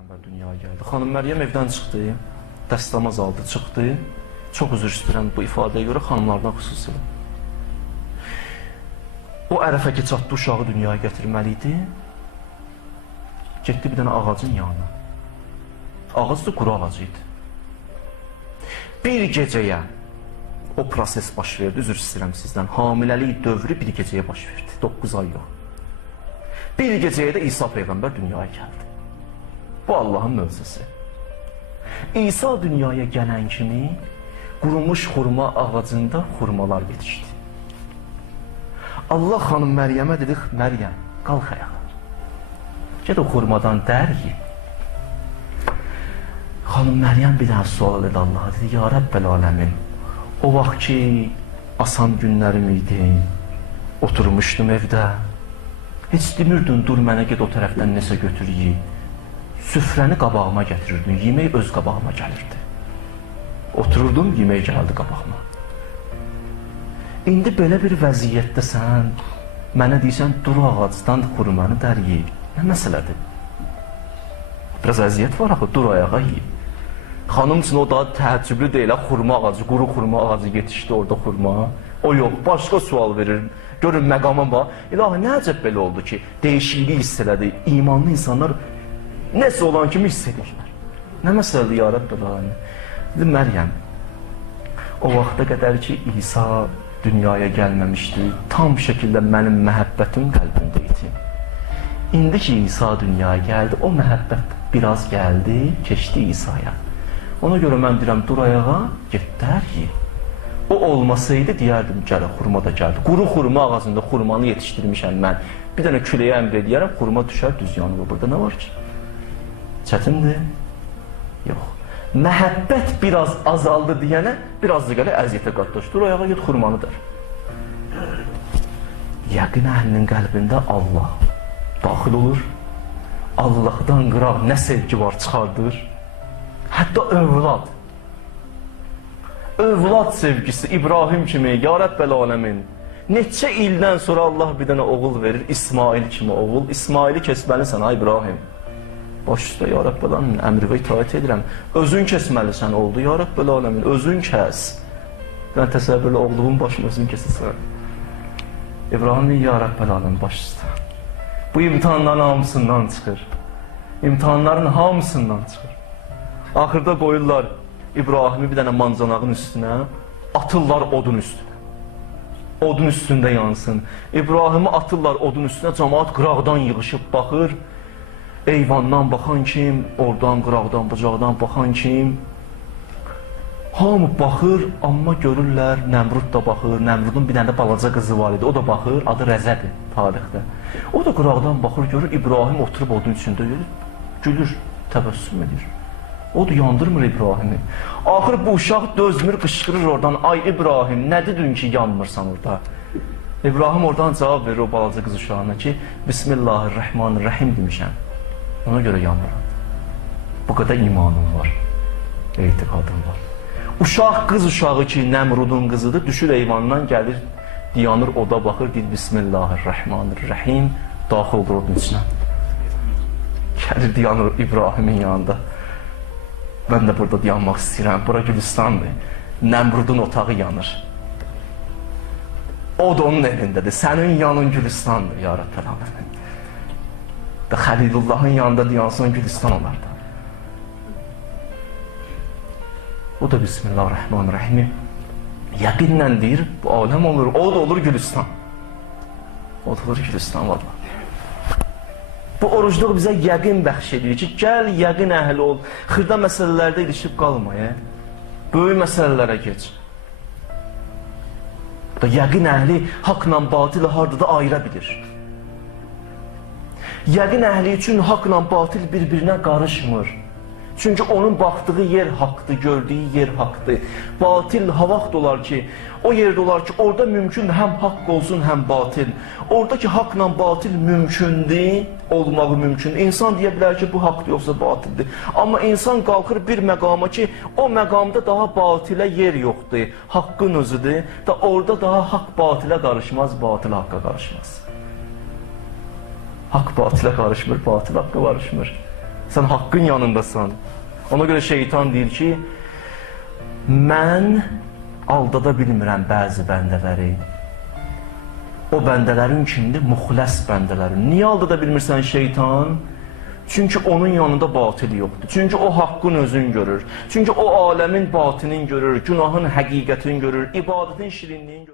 Peyğəmbər dünyaya gəldi. Xanım Məryəm evdən çıxdı, dəstəmaz aldı, çıxdı. Çox üzr istəyirəm bu ifadəyə görə xanımlardan xüsusilə. O ərəfə ki çatdı, uşağı dünyaya gətirməli idi. Getdi bir dənə ağacın yanına. Ağac da quru ağacı idi. Bir gecəyə o proses baş verdi, üzr istəyirəm sizdən. Hamiləlik dövrü bir gecəyə baş verdi, 9 ay yox. Bir gecəyə də İsa Peyğəmbər dünyaya gəldi. Bu Allahın möcüzəsi. İsa dünyaya gələn kimi qurumuş xurma ağacında xurmalar yetişdi. Allah xanım Məryəmə dedi, Məryəm, qalx ayağa. Get o xurmadan dər ye. Xanım Məryəm bir daha sual edir Allah'a, dedi, ya Rəbbəl aləmin, o vaxt ki asan günlərim idi, oturmuşdum evdə, heç demirdin, dur mənə get o tərəfdən nəsə götür yi. Süfrəni qabağıma gətirirdin, yemək öz qabağıma gəlirdi. Otururdum, yemək gəldi qabağıma. İndi belə bir vəziyyətdə sən mənə deyirsən, dur ağacdan xurmanı dər ye. Nə məsələdir? Biraz əziyyət var axı, dur ayağa ye. Xanım üçün o daha təəccüblü deyil, xurma ağacı, quru xurma ağacı yetişdi orada xurma. O yox, başqa sual verir. Görün məqama bax. İlahi, nə əcəb belə oldu ki, dəyişiklik hiss elədi. İmanlı insanlar nəsə olan kimi hiss edirlər. Nə məsələdir ya Rəbbəl aləmin? Dedi, Məryəm, o vaxta qədər ki, İsa dünyaya gəlməmişdi, tam şəkildə mənim məhəbbətim qəlbimdə idi. İndi ki, İsa dünyaya gəldi, o məhəbbət biraz gəldi, keçdi İsa'ya. Ona görə mən deyirəm, dur ayağa, get dər ye. O olmasaydı, deyərdim, gələ, xurma da gəldi. Quru xurma ağacında xurmanı yetişdirmişəm mən. Bir dənə küləyə əmr edərəm, xurma düşər, düz yanılır. Burada nə var ki? Çətindir? Yox. Məhəbbət biraz azaldı deyənə, biraz da gələ əziyyətə qatlaş. Dur ayağa, get xurmanı dər. Yəqin əhlinin qəlbində Allah daxil olur. Allahdan qıraq nə sevgi var çıxardır. Hətta övlad. Övlad sevgisi İbrahim kimi, ya Rəbbəl aləmin. Neçə ildən sonra Allah bir dənə oğul verir, İsmail kimi oğul. İsmaili kesməlisən, ha İbrahim. Baş üstə, ya Rəbbəl aləmin, əmri və itaət edirəm. Özün kesməlisən, oldu, ya Rəbbəl aləmin, özün kəs. Mən təsəvvürlə oğlumun başını özün kesəsən. İbrahim, ya Rəbbəl aləmin, baş üstə. Bu imtihanların hamısından çıxır. İmtihanların hamısından çıxır. Axırda qoyurlar İbrahimi bir dənə mancanağın üstünə, atırlar odun üstünə. Odun üstündə yansın. İbrahimi atırlar odun üstünə, cəmaat qıraqdan yığışıb baxır. Eyvandan baxan kim, oradan, qıraqdan, bucaqdan baxan kim. Hamı baxır, amma görürlər, Nəmrud da baxır. Nəmrudun bir dənə balaca qızı var idi, o da baxır, adı Rəzədir tarixdə. O da qıraqdan baxır, görür, İbrahim oturub odun içində gülür, təbəssüm edir. O da yandırmır İbrahimi. Axır bu uşaq dözmür, qışqırır oradan, ay İbrahim, nə dedin ki yanmırsan orada? İbrahim oradan cavab verir o balaca qız uşağına ki, Bismillahirrahmanirrahim demişəm. Ona görə yanmıram. Bu qədər imanım var, etiqadım var. Uşaq qız uşağı ki, Nəmrudun qızıdır, düşür eyvandan gəlir, dayanır, oda baxır, deyir Bismillahirrahmanirrahim, daxil olur odun içinə. Gəlir, dayanır İbrahimin yanında. Mən də burada dayanmaq istəyirəm, bura Gülüstandır. Nəmrudun otağı yanır. O da onun evindədir, sənin yanın Gülüstandır, ya Rəbbəl aləmin. Və Xəlilullahın yanında dayansın Gülüstan olar da. O da Bismillahirrahmanirrahim. Yəqinlə deyir, bu aləm olur, o da olur Gülüstan. O da olur Gülüstan, valla. Bu orucluq bizə yəqin bəxş edir ki, gəl yəqin əhli ol, xırda məsələlərdə ilişib qalmaya, böyük məsələlərə geç. Yəqin əhli haqla batil harada da ayıra bilir. Yəqin əhli üçün haqla batil bir-birinə qarışmır. Çünki onun baxdığı yer haqdır, gördüyü yer haqdır. Batil ha vaxt olar ki, o yerdə olar ki, orada mümkündür həm haqq olsun, həm batil. Oradakı haqla batil mümkündür, olmağı mümkün. İnsan deyə bilər ki, bu haqdır, yoxsa batildir. Amma insan qalxır bir məqama ki, o məqamda daha batilə yer yoxdur, haqqın özüdür. Da orada daha haqq batilə qarışmaz, batil haqqa qarışmaz. Haqq batilə qarışmır, batil haqqa qarışmır. Sən haqqın yanındasan. Ona görə şeytan deyir ki, mən aldada bilmirəm bəzi bəndələri. O bəndələrin kimdir? Muxləs bəndələrin. Niyə aldada bilmirsən şeytan? Çünki onun yanında batil yoxdur. Çünki o haqqın özün görür. Çünki o aləmin batinin görür, günahın həqiqətini görür, ibadətin şirinliyini görür.